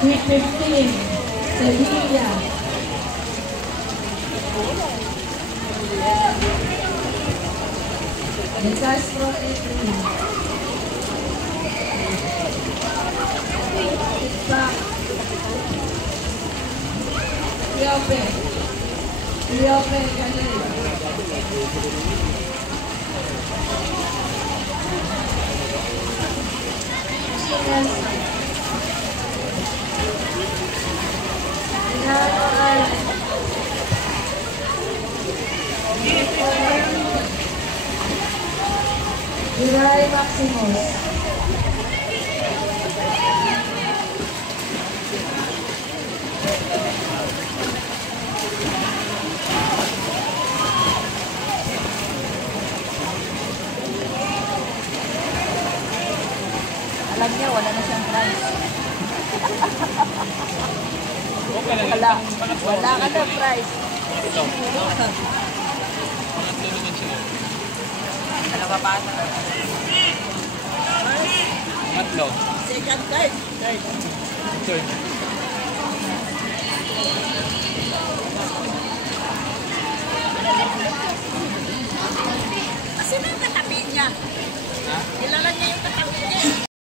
315, Sevilla. De Castro, 18. Iope, Galil. Milano, Allen. Juray Maximus. Alam niya, wala na siyang price. Wala ka na price. Dalawa pa ata. Matlo. Second card. Third.